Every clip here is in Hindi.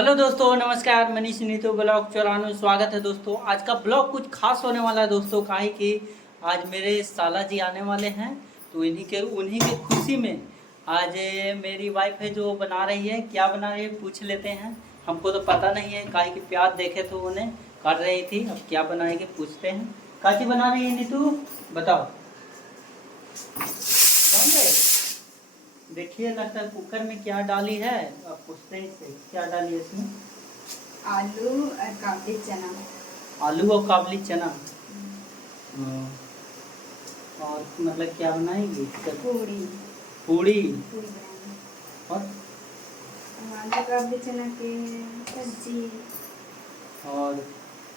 हेलो दोस्तों, नमस्कार। मनीष नीतू ब्लॉग 94 में स्वागत है दोस्तों। आज का ब्लॉग कुछ खास होने वाला है दोस्तों, काहे कि आज मेरे साला जी आने वाले हैं। तो उन्हीं के खुशी में आज मेरी वाइफ है जो बना रही है। क्या बना रही है पूछ लेते हैं। हमको तो पता नहीं है, काहे कि प्याज देखे तो उन्हें काट रही थी। अब क्या बनाएगी पूछते हैं। काची बना रही है नीतू, बताओ। देखिए, लगता है कुकर में क्या डाली है। अब पूछते हैं इससे क्या डाली है इसमें। आलू और काबुली चना। आलू और काबुली चना। हाँ। और मतलब क्या बनाएंगे। पूड़ी पूड़ी। पूड़ी बनाएंगे। और आलू काबुली चना की सब्जी और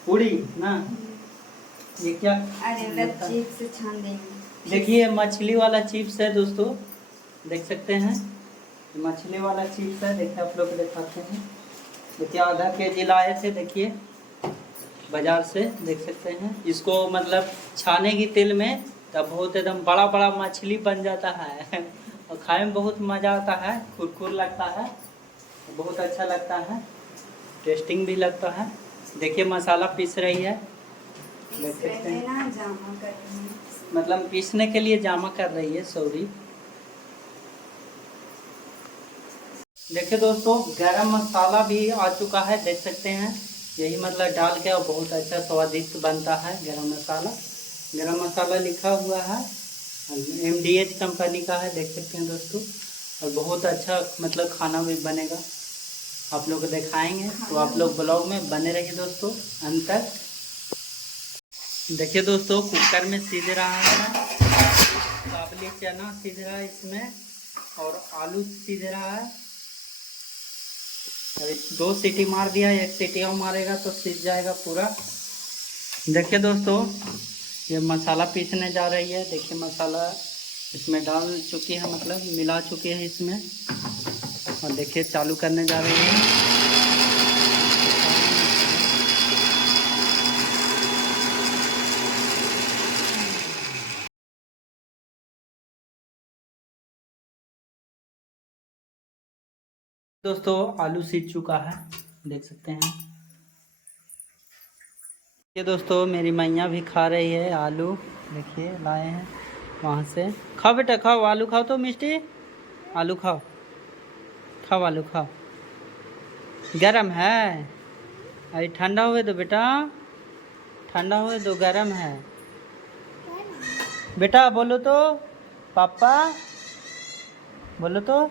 पूड़ी ना। ये क्या अरे लगता है? चिप्स से छान देंगे। देखिए, मछली वाला चिप्स है दोस्तों, देख सकते हैं। मछली वाला चिप्स है। देखिए, आप लोग को दिखाते हैं। देखिए, आधा केजी लाए थे, देखिए बाजार से, देख सकते हैं। इसको मतलब छानेगी तेल में, तब बहुत एकदम बड़ा बड़ा मछली बन जाता है और खाए में बहुत मज़ा आता है, कुरकुर लगता है, बहुत अच्छा लगता है, टेस्टिंग भी लगता है। देखिए, मसाला पीस रही है, देख सकते हैं। ना जामा कर रही हैं। मतलब पीसने के लिए जामा कर रही है, सॉरी। देखिए दोस्तों, गरम मसाला भी आ चुका है, देख सकते हैं। यही मतलब डाल के और बहुत अच्छा स्वादिष्ट बनता है गरम मसाला। गरम मसाला लिखा हुआ है, MDH कंपनी का है, देख सकते हैं दोस्तों। और बहुत अच्छा मतलब खाना भी बनेगा, आप लोग को दिखाएंगे। तो आप लोग ब्लॉग में बने रहिए दोस्तों अंत तक। देखिए दोस्तों, कुकर में सीझ रहा है, काबुली चना सीझ रहा है इसमें, और आलू सीझ रहा है। अभी 2 सीटी मार दिया, 1 सीटी और मारेगा तो सीझ जाएगा पूरा। देखिए दोस्तों, ये मसाला पीसने जा रही है। देखिए, मसाला इसमें डाल चुकी है, मतलब मिला चुकी है इसमें। और देखिए, चालू करने जा रही है। दोस्तों, आलू सीज चुका है, देख सकते हैं। ये दोस्तों, मेरी मैया भी खा रही है आलू। देखिए, लाए हैं वहाँ से। खाओ बेटा, खाओ आलू, खाओ तो मिष्टी, आलू खाओ, खाओ आलू खाओ। गरम है, अरे ठंडा हुए दो बेटा, ठंडा हुए दो, गरम है। बेटा बोलो तो, पापा बोलो तो,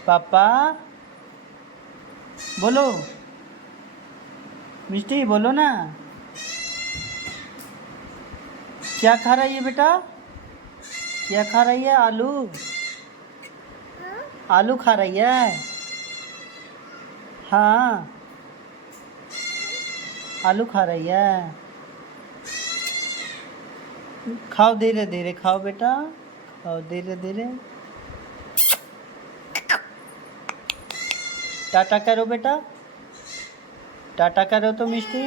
पापा बोलो, मिष्टी बोलो ना। क्या खा रही है बेटा, क्या खा रही है। आलू, आलू खा रही है। हाँ, आलू खा रही है। खाओ, धीरे धीरे खाओ बेटा, खाओ धीरे धीरे। टाटा करो बेटा, टाटा करो तो मिष्टी,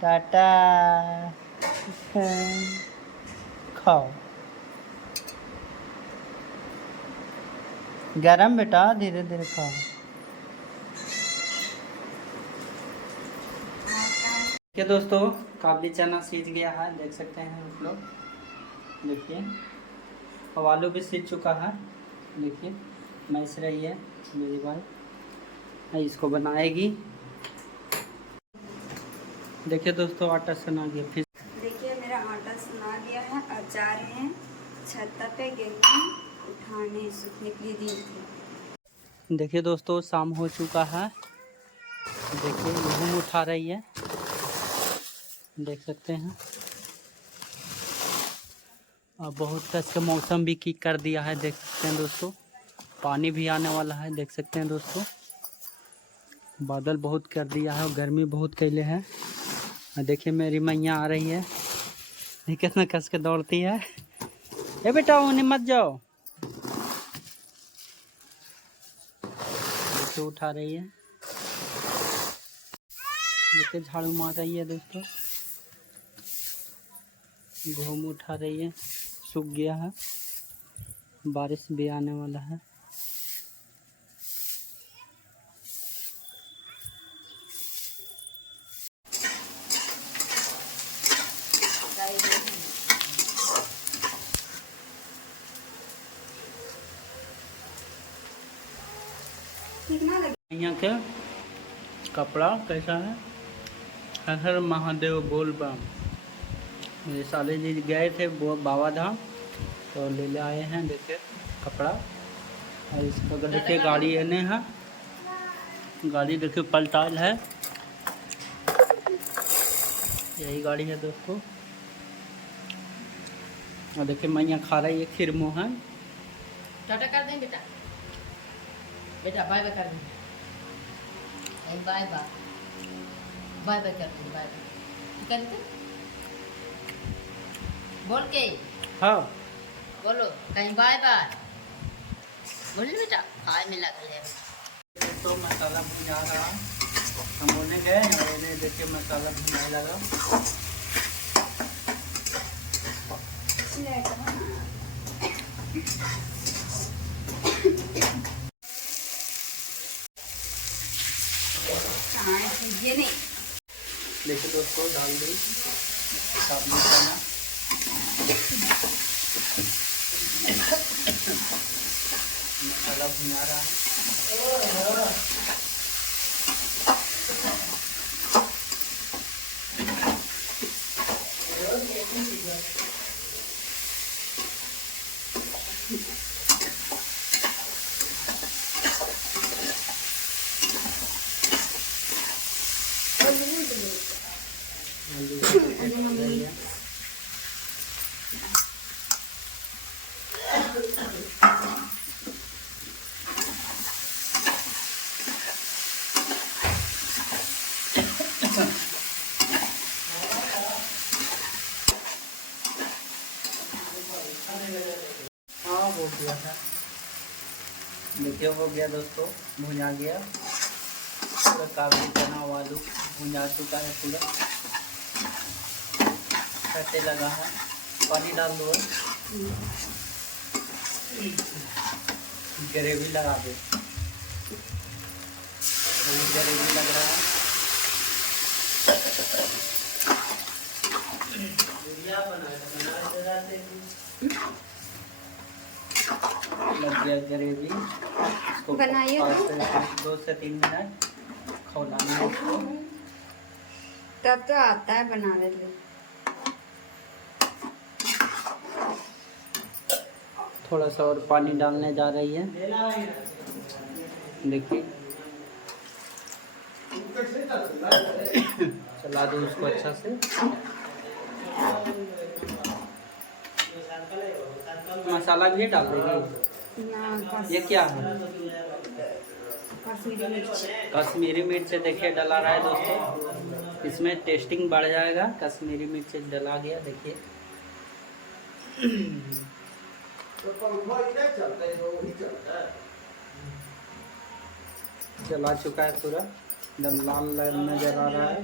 टाटा। खाओ, गरम बेटा, धीरे धीरे खाओ। क्या दोस्तों, काबुली चना सीज गया है, देख सकते हैं आप लोग। देखिए, और आलू भी सीज चुका है। देखिए, मैस रही है मेरी भाई, इसको बनाएगी। देखिए दोस्तों, आटा सना गया फिर। देखिए मेरा आटा सना गया है और जा रहे हैं छत पे गेहूं उठाने, सूखने के लिए दी थी। देखिए दोस्तों, शाम हो चुका है। देखिए, गेहूँ उठा रही है, देख सकते हैं। और बहुत कस के मौसम भी की कर दिया है, देख सकते हैं दोस्तों। पानी भी आने वाला है, देख सकते हैं दोस्तों। बादल बहुत कर दिया है और गर्मी बहुत कैले है। देखिए, मेरी मैया आ रही है, ये कितना कस के दौड़ती है। ए बेटा, उन्हें मत जाओ। देखिए, उठा रही है। देखिए, झाड़ू मार रही है दोस्तों, घूम उठा रही है। सूख गया है, बारिश भी आने वाला है। यहाँ के कपड़ा कैसा है? हर हर महादेव बोल बम। ये साले जी गए थे वो बाबा धाम, तो ले आए हैं देखिए कपड़ा। और इसका देखिए गाड़ी एने है, गाड़ी देखिए पलटाल है, यही गाड़ी है दोस्तों। और देखिए मैया खा रही है खीर मोहन। टाटा कर दें बेटा, बेटा बाय बाय कर दें, बाय बाय बाय बाय कर दें, बाय बाय कर दे, बोल के हाँ बोलो कहीं बाय बाय बोल बेटा, खाए में लगल है। तो मसाला भुना रहा, हम बोलने गए और इन्हें देखिए मसाला भुनाने लगा। देखिए दोस्तों डाल दी साबुन खाना। मसाला भुना रहा है। हाँ हो गया था, देखिए हो गया दोस्तों, भुना गया पूरा। काबुली चना आलू भुना चुका है पूरा, कटे लगा है। पानी डाल दो, ग्रेवी लगा दे, ग्रेवी लग रहा है। लग गया ग्रेवी, इसको बनाइए 2 से 3 मिनट खौलाना है इसको। तब तो आता है बनाने के लिए। थोड़ा सा और पानी डालने जा रही है, देखिए चला दो उसको अच्छा से। मसाला भी डाल देंगे। ये क्या है? कश्मीरी मिर्च। कश्मीरी मिर्च देखिए डला रहा है दोस्तों, इसमें टेस्टिंग बढ़ जाएगा। कश्मीरी मिर्च डला गया देखिए। चला चुका है पूरा, एकदम लाल नजर आ रहा है।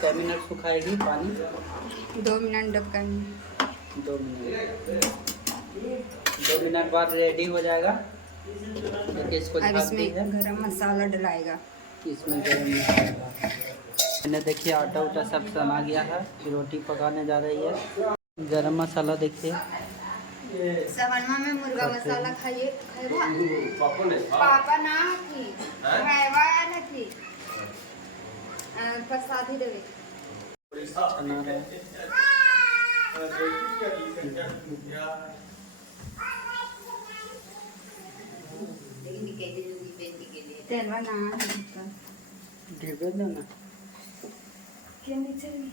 क्या मिनट सुखाएगी पानी? 2 मिनट ढक्कन। 2 मिनट, 2 मिनट बाद रेडी हो जाएगा। देखिए इसको अब ढक दी है। इसमें गरम मसाला डलाएगा। इसमें गरम मसाला, मैंने देखिए आटा उटा सब सना गया है, रोटी पकाने जा रही है। गरम मसाला देखिए, सवरमा में मुर्गा मसाला खाइए। पापा ना थी, खाएवा ना थी, प्रसादी देवे। बना रहे हैं। तेलवा ना ठीक है ना? क्या नहीं चली।